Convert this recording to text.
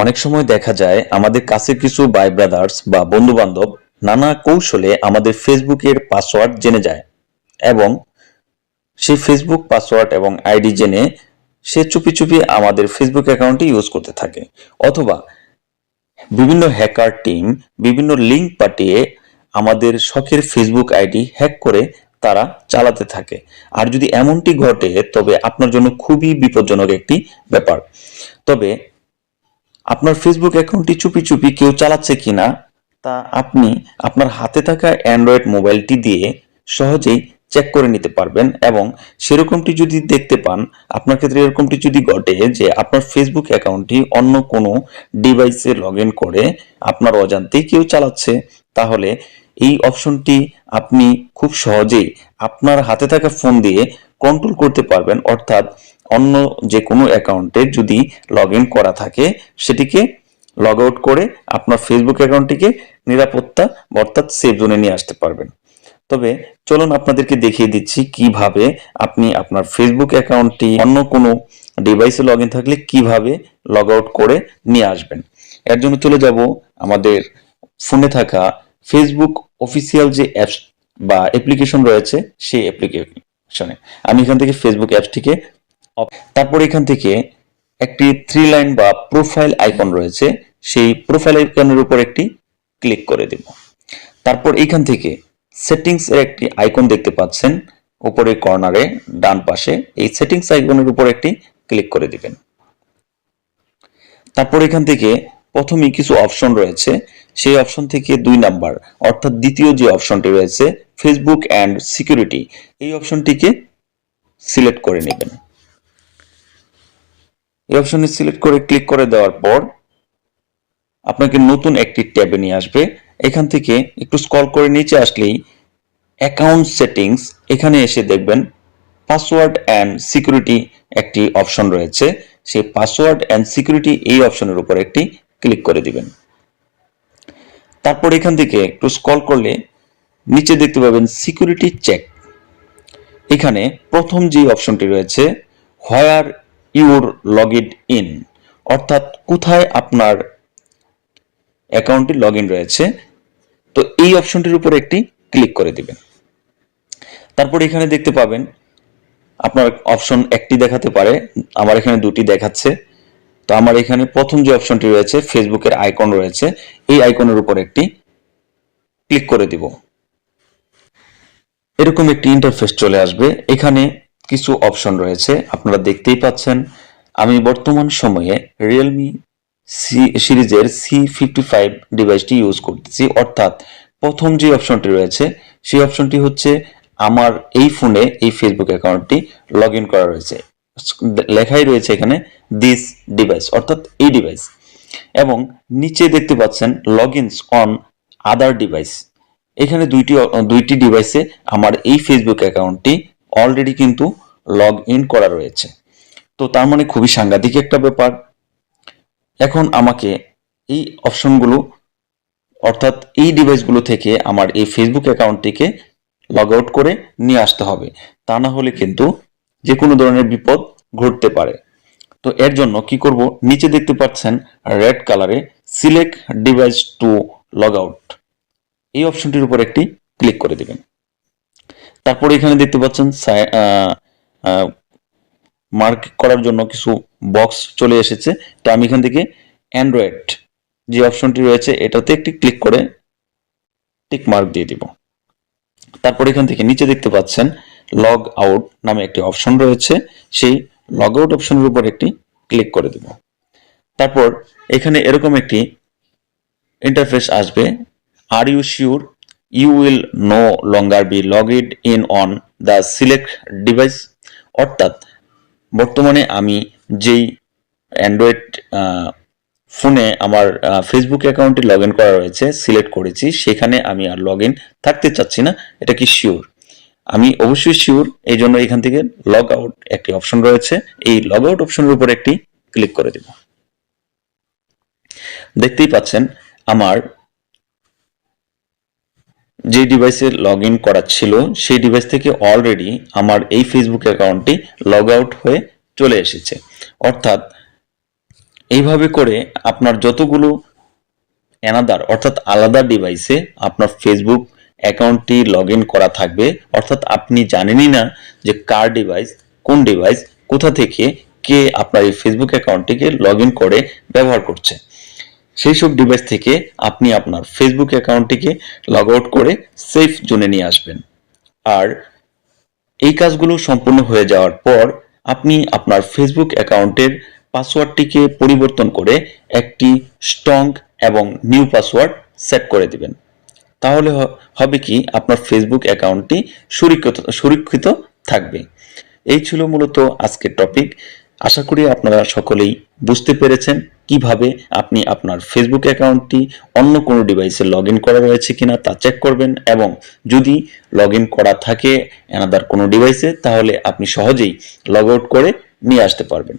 অনেক সময় দেখা যায় আমাদের কাছে কিছু ভাই ব্রাদার্স বা বন্ধু বান্ধব নানা কৌশলে আমাদের ফেসবুকের পাসওয়ার্ড জেনে যায় এবং সেই ফেসবুক পাসওয়ার্ড এবং আইডি জেনে সে চুপি চুপি আমাদের ফেসবুক অ্যাকাউন্টটি ইউজ করতে থাকে, অথবা বিভিন্ন হ্যাকার টিম বিভিন্ন লিঙ্ক পাঠিয়ে আমাদের শখের ফেসবুক আইডি হ্যাক করে তারা চালাতে থাকে। আর যদি এমনটি ঘটে তবে আপনার জন্য খুবই বিপজ্জনক একটি ব্যাপার। তবে আপনার ফেসবুক অ্যাকাউন্টটি চুপি চুপি কেউ চালাচ্ছে কিনা তা আপনি আপনার হাতে থাকা অ্যান্ড্রয়েড মোবাইলটি দিয়ে সহজেই চেক করে নিতে পারবেন। এবং সেরকমটি যদি দেখতে পান, আপনার ক্ষেত্রে এরকমটি যদি ঘটে যে আপনার ফেসবুক অ্যাকাউন্টটি অন্য কোনো ডিভাইসে লগ ইন করে আপনার অজান্তেই কেউ চালাচ্ছে, তাহলে এই অপশনটি আপনি খুব সহজেই আপনার হাতে থাকা ফোন দিয়ে কন্ট্রোল করতে পারবেন। অর্থাৎ অন্য যে কোনো অ্যাকাউন্টে যদি লগ ইন করা থাকে সেটিকে লগ আউট করে আপনার ফেসবুক অ্যাকাউন্টটিকে নিরাপত্তা অর্থাৎ সেফ জোনে নিয়ে আসতে পারবেন। তবে চলুন আপনাদেরকে দেখিয়ে দিচ্ছি কিভাবে আপনি আপনার ফেসবুক অ্যাকাউন্টটি অন্য কোনো ডিভাইসে লগ ইন থাকলে কিভাবে লগ আউট করে নিয়ে আসবেন। এর জন্য চলে যাব আমাদের ফোনে থাকা ফেসবুক অফিসিয়াল যে অ্যাপস বা অ্যাপ্লিকেশন রয়েছে সেই অ্যাপ্লিকেশনে। আমি এখান থেকে ফেসবুক অ্যাপসটিকে তারপর এখান থেকে একটি 3 লাইন বা প্রোফাইল আইকন রয়েছে, সেই প্রোফাইল আইকনের উপর একটি ক্লিক করে দেব। তারপর এখান থেকে সেটিংস এর একটি আইকন দেখতে পাচ্ছেন উপরে কর্নারে ডান পাশে, এই সেটিংস আইকনের উপর একটি ক্লিক করে দিবেন। তারপর এখান থেকে প্রথমেই কিছু অপশন রয়েছে, সেই অপশন থেকে 2 নাম্বার অর্থাৎ দ্বিতীয় যে অপশনটি রয়েছে ফেসবুক অ্যান্ড সিকিউরিটি, এই অপশনটিকে সিলেক্ট করে নেবেন। এই অপশনে সিলেক্ট করে ক্লিক করে দেওয়ার পর আপনাকে নতুন একটি ট্যাবে নিয়ে আসবে। এখান থেকে একটু স্ক্রল করে নিচে আসলেই অ্যাকাউন্ট সেটিংস, এখানে এসে দেখবেন পাসওয়ার্ড অ্যান্ড সিকিউরিটি একটি অপশন রয়েছে, সেই পাসওয়ার্ড অ্যান্ড সিকিউরিটি এই অপশনের উপর একটি ক্লিক করে দিবেন। তারপর এখান থেকে একটু স্ক্রল করলে নিচে দেখতে পাবেন সিকিউরিটি চেক। এখানে প্রথম যে অপশনটি রয়েছে হোয়ার ইউর লগড ইন, অর্থাৎ কোথায় আপনার অ্যাকাউন্টটি লগ ইন রয়েছে, তো এই অপশনটির উপর একটি ক্লিক করে দিবেন। তারপর এখানে দেখতে পাবেন আপনার অপশন একটি দেখাতে পারে, আমার এখানে দুটি দেখাচ্ছে। তো আমার এখানে প্রথম যে অপশনটি রয়েছে ফেসবুকের আইকন রয়েছে, এই আইকনের উপর একটি ক্লিক করে দিব। এরকম একটি ইন্টারফেস চলে আসবে। এখানে কিছু অপশন রয়েছে আপনারা দেখতেই পাচ্ছেন। আমি বর্তমান সময়ে রিয়েলমি সিরিজের C55 ডিভাইসটি ইউজ করতেছি, অর্থাৎ প্রথম যে অপশনটি রয়েছে সেই অপশনটি হচ্ছে আমার এই ফোনে এই ফেসবুক অ্যাকাউন্টটি লগ ইন করা রয়েছে, লেখাই রয়েছে এখানে দিস ডিভাইস অর্থাৎ এই ডিভাইস, এবং নিচে দেখতে পাচ্ছেন log ins on other device. এখানে দুইটি ডিভাইসে আমার এই ফেসবুক অ্যাকাউন্টটি অলরেডি কিন্তু লগ ইন করা রয়েছে। তো তার মানে খুবই সাংঘাতিক একটা ব্যাপার। এখন আমাকে এই অপশনগুলো অর্থাৎ এই ডিভাইসগুলো থেকে আমার এই ফেসবুক অ্যাকাউন্টটিকে লগ আউট করে নিয়ে আসতে হবে, তা না হলে কিন্তু যে কোনো ধরনের বিপদ ঘটতে পারে। তো এর জন্য কি করব, নিচে দেখতে পাচ্ছেন রেড কালারে select device to log out, এই অপশনটির উপর একটি ক্লিক করে দিবেন। তারপর এখানে দেখতে পাচ্ছেন মার্ক করার জন্য কিছু বক্স চলে এসেছে। তো আমি এখান থেকে অ্যান্ড্রয়েড যে অপশনটি রয়েছে এটাতে একটি ক্লিক করে টিক মার্ক দিয়ে দিব। তারপর এখান থেকে নিচে দেখতে পাচ্ছেন লগ আউট নামে একটি অপশন রয়েছে, সেই লগ আউট অপশনের উপর একটি ক্লিক করে দিব। তারপর এখানে এরকম একটি ইন্টারফেস আসবে, are you sure you will no longer be logged in on the select device, অর্থাৎ বর্তমানে আমি যেই অ্যান্ড্রয়েড ফোনে আমার ফেসবুক অ্যাকাউন্টটি লগ ইন করা রয়েছে সিলেক্ট করেছি, সেখানে আমি আর লগ ইন থাকতে চাচ্ছি না, এটা কি শিওর? আমি অবশ্যই শিওর, এই জন্য এখান থেকে লগ আউট একটি অপশন রয়েছে, এই লগ আউট অপশনের উপর একটি ক্লিক করে দেব। দেখতেই পাচ্ছেন আমার যে ডিভাইসে লগ ইন করা ছিল সেই ডিভাইস থেকে অলরেডি আমার এই ফেসবুক অ্যাকাউন্টটি লগ আউট হয়ে চলে এসেছে। অর্থাৎ এইভাবে করে আপনার যতগুলো অ্যানাদার অর্থাৎ আলাদা ডিভাইসে আপনার ফেসবুক অ্যাকাউন্টটি লগ ইন করা থাকবে, অর্থাৎ আপনি জানেনই না যে কার ডিভাইস, কোন ডিভাইস, কোথা থেকে কে আপনার এই ফেসবুক অ্যাকাউন্টটিকে লগ ইন করে ব্যবহার করছে। সেই সব ডিভাইস থেকে আপনি আপনার ফেসবুক অ্যাকাউন্টটিকে লগ আউট করে সেফ জোনে নিয়ে আসবেন। আর এই কাজগুলো সম্পূর্ণ হয়ে যাওয়ার পর আপনি আপনার ফেসবুক অ্যাকাউন্টের পাসওয়ার্ডটিকে পরিবর্তন করে একটি স্ট্রং এবং নিউ পাসওয়ার্ড সেট করে দিবেন। তাহলে হবে কি, আপনার ফেসবুক অ্যাকাউন্টটি সুরক্ষিত থাকবে। এই ছিল মূলত আজকের টপিক। আশা করি আপনারা সকলেই বুঝতে পেরেছেন কিভাবে আপনি আপনার ফেসবুক অ্যাকাউন্টটি অন্য কোনো ডিভাইসে লগ ইন করা রয়েছে কিনা তা চেক করবেন, এবং যদি লগ ইন করা থাকে অ্যানাদার কোনো ডিভাইসে তাহলে আপনি সহজেই লগ আউট করে নিয়ে আসতে পারবেন।